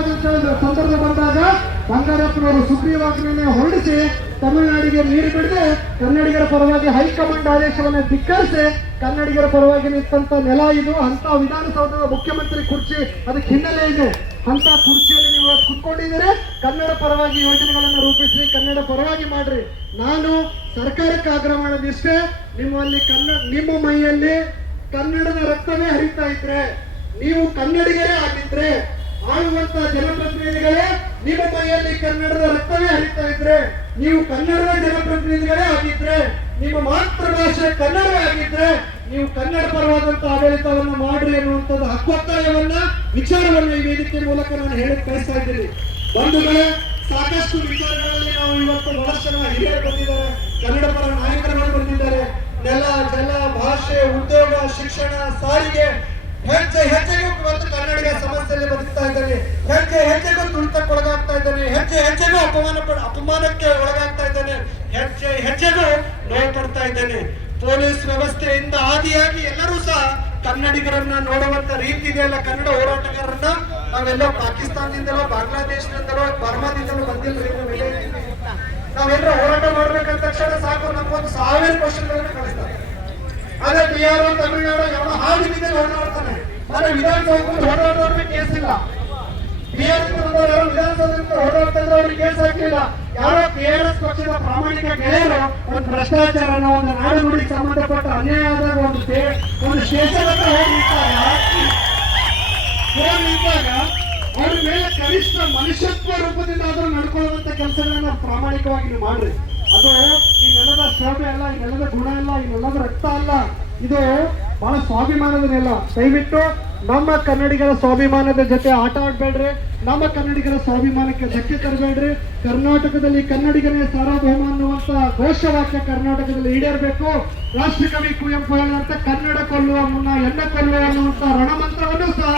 ಸಂದರ್ಭ ಬಂದಾಗ ಬಂಗಾರಪ್ಪನವರು ಸುಗ್ರೀವಾಜ್ಞೆಯನ್ನೇ ಹೊರಡಿಸಿ ತಮಿಳುನಾಡಿಗೆ ನೀರು ಬಿಡದೆ ಕನ್ನಡಿಗರ ಪರವಾಗಿ ಹೈಕಮಾಂಡ್ ಆದೇಶವನ್ನು ಧಿಕ್ಕರಿಸಿ ಕನ್ನಡಿಗರ ಪರವಾಗಿ ನಿಂತ ನೆಲ ಇದು. ಅಂತ ವಿಧಾನಸೌಧದ ಮುಖ್ಯಮಂತ್ರಿ ಕುರ್ಚಿ ಅದಕ್ಕೆ ಹಿನ್ನೆಲೆ ಇದೆ. ಅಂತ ಕುರ್ಚಿಯಲ್ಲಿ ನೀವು ಕುತ್ಕೊಂಡಿದ್ದೀರಿ. ಕನ್ನಡ ಪರವಾಗಿ ಯೋಜನೆಗಳನ್ನು ರೂಪಿಸಿ ಕನ್ನಡ ಪರವಾಗಿ ಮಾಡ್ರಿ. ನಾನು ಸರ್ಕಾರಕ್ಕೆ ಆಗ್ರಹ ಮಾಡೋದಿಷ್ಟೇ, ನಿಮ್ಮ ಮೈಯಲ್ಲಿ ಕನ್ನಡದ ರಕ್ತವೇ ಹರಿತಾ ಇದ್ರೆ, ನೀವು ಕನ್ನಡಿಗರೇ ಆಗಿದ್ರೆ, ಆಳುವಂತ ಜನಪ್ರತಿನಿಧಿಗಳೇ ನಿಮ್ಮ ಮೈಯಲ್ಲಿ ಕನ್ನಡದ ರಕ್ತವೇ ಹರಿತಾ ಇದ್ರೆ, ನೀವು ಕನ್ನಡದ ಜನಪ್ರತಿನಿಧಿಗಳೇ ಆಗಿದ್ರೆ, ನಿಮ್ಮ ಮಾತೃಭಾಷೆ ಕನ್ನಡವೇ ಆಗಿದ್ರೆ, ನೀವು ಕನ್ನಡ ಪರವಾದಂತ ಆಡಳಿತವನ್ನ ಮಾಡ್ರಿ ಅನ್ನುವಂಥದ್ದು ಹಕ್ಕೊತ್ತಾಯವನ್ನ ವಿಚಾರವನ್ನ ಈ ವೇದಿಕೆ ಮೂಲಕ ನಾನು ಹೇಳಕ್ ಬಯಸ್ತಾ ಇದ್ದೀನಿ. ಬಂಧುಗಳೇ, ಸಾಕಷ್ಟು ವಿಚಾರಗಳಲ್ಲಿ ನಾವು ಇವತ್ತು ಬಹಳಷ್ಟು ಜನ ಹಿರಿಯರು ಬಂದಿದ್ದಾರೆ, ಕನ್ನಡ ಪರ ನಾಯಕರುಗಳು ಬಂದಿದ್ದಾರೆ. ನೆಲ, ಜಲ, ಭಾಷೆ, ಉದ್ಯೋಗ, ಶಿಕ್ಷಣ, ಸಾರಿಗೆ, ಹೆಜ್ಜೆ ಹೆಜ್ಜೆಗೂ ಇವತ್ತು ಕನ್ನಡಿಗ ಸಮಸ್ಯೆಯಲ್ಲಿ ಬದುಕ್ತಾ ಇದ್ದಾನೆ. ಹೆಜ್ಜೆ ಹೆಜ್ಜೆಗೂ ತುಳಿತಕ್ಕೆ ಒಳಗಾಗ್ತಾ ಇದ್ದಾನೆ. ಹೆಜ್ಜೆ ಹೆಜ್ಜೆಗೂ ಅಪಮಾನಕ್ಕೆ ಒಳಗಾಗ್ತಾ ಇದ್ದಾನೆ. ಹೆಜ್ಜೆ ಹೆಜ್ಜೆಗೂ ನೋವು ಪಡ್ತಾ ಇದ್ದಾನೆ. ಪೊಲೀಸ್ ವ್ಯವಸ್ಥೆಯಿಂದ ಆದಿಯಾಗಿ ಎಲ್ಲರೂ ಸಹ ಕನ್ನಡಿಗರನ್ನ ನೋಡುವಂತ ರೀತಿ ಇದೆಯಲ್ಲ. ಕನ್ನಡ ಹೋರಾಟಗಾರರನ್ನ ನಾವೆಲ್ಲ ಪಾಕಿಸ್ತಾನದಿಂದಲೋ, ಬಾಂಗ್ಲಾದೇಶದಿಂದಲೋ, ಬರ್ಮಾದಿಂದಲೋ ಬಂದಿಲ್ಲ. ನಾವೆಲ್ಲರೂ ಹೋರಾಟ ಮಾಡ್ಬೇಕಂತ ತಕ್ಷಣ ಸಾಕು ನಮ್ಗೊಂದು 1000 ಕ್ವಶನ್ಗಳನ್ನ ಕಳಿಸ್ತಾರೆ. ಅದೇ ಬಿಹಾರ, ತಮಿಳುನಾಡು ಯಾವ ಹಾಗೆ ಓಡಾಡ್ತಾನೆ. ಆದ್ರೆ ವಿಧಾನಸೌಧದಲ್ಲಿ ಓಡಾಡೋರ್ಗೆ ಕೇಸ್ ಇಲ್ಲ. ಬಿಹಾರದಿಂದ ವಿಧಾನಸೌಧದಿಂದ ಓಡಾಡ್ತಾ ಇದ್ರೆ ಅವ್ರಿಗೆ ಕೇಸ್ ಹಾಕಲಿಲ್ಲ. ಯಾರೋ KRS ಪಕ್ಷದ ಪ್ರಾಮಾಣಿಕ ಗೆಳೆಯರು ಒಂದು ಭ್ರಷ್ಟಾಚಾರನ, ಒಂದು ನಾಡುನುಡಿಗೆ ಸಂಬಂಧಪಟ್ಟ ಅನ್ಯಾಯ ಆದಾಗ ಒಂದು ಸ್ಟೇಷನ್ ಹತ್ರ ಹೋಗಿದ್ದಾಗ ಅವ್ರ ಮೇಲೆ ಕನಿಷ್ಠ ಮನುಷ್ಯತ್ವ ರೂಪದಿಂದ ಆದ್ರೂ ನಡ್ಕೊಳ್ಳುವಂತ ಕೆಲಸಗಳನ್ನ ಪ್ರಾಮಾಣಿಕವಾಗಿ ನೀವು ಮಾಡ್ರಿ. ಅದು ಈ ನೆಲದ ಶೋಭೆ ಅಲ್ಲ, ಈ ನೆಲದ ಗುಣ ಅಲ್ಲ, ಈ ನೆಲದ ರಕ್ತ ಅಲ್ಲ. ಇದು ಬಹಳ ಸ್ವಾಭಿಮಾನದ ನೆಲ. ದಯವಿಟ್ಟು ನಮ್ಮ ಕನ್ನಡಿಗರ ಸ್ವಾಭಿಮಾನದ ಜೊತೆ ಆಟ ಆಡ್ಬೇಡ್ರಿ. ನಮ್ಮ ಕನ್ನಡಿಗರ ಸ್ವಾಭಿಮಾನಕ್ಕೆ ಧಕ್ಕೆ ತರಬೇಡ್ರಿ. ಕರ್ನಾಟಕದಲ್ಲಿ ಕನ್ನಡಿಗನೇ ಸಾರ್ವಭೌಮ ಅನ್ನುವಂತ ಘೋಷವಾಕ್ಯ ಕರ್ನಾಟಕದಲ್ಲಿ ಈಡೇರಬೇಕು. ರಾಷ್ಟ್ರಕವಿ ಕುವೆಂಪು ಹೇಳಿದಂತೆ ಕನ್ನಡ ಕೊಲ್ಲುವ ಮುನ್ನ ಎನ್ನ ಕೊಲ್ಲುವ ಅನ್ನುವಂತ ರಣಮಂತ್ರವನ್ನು ಸಹ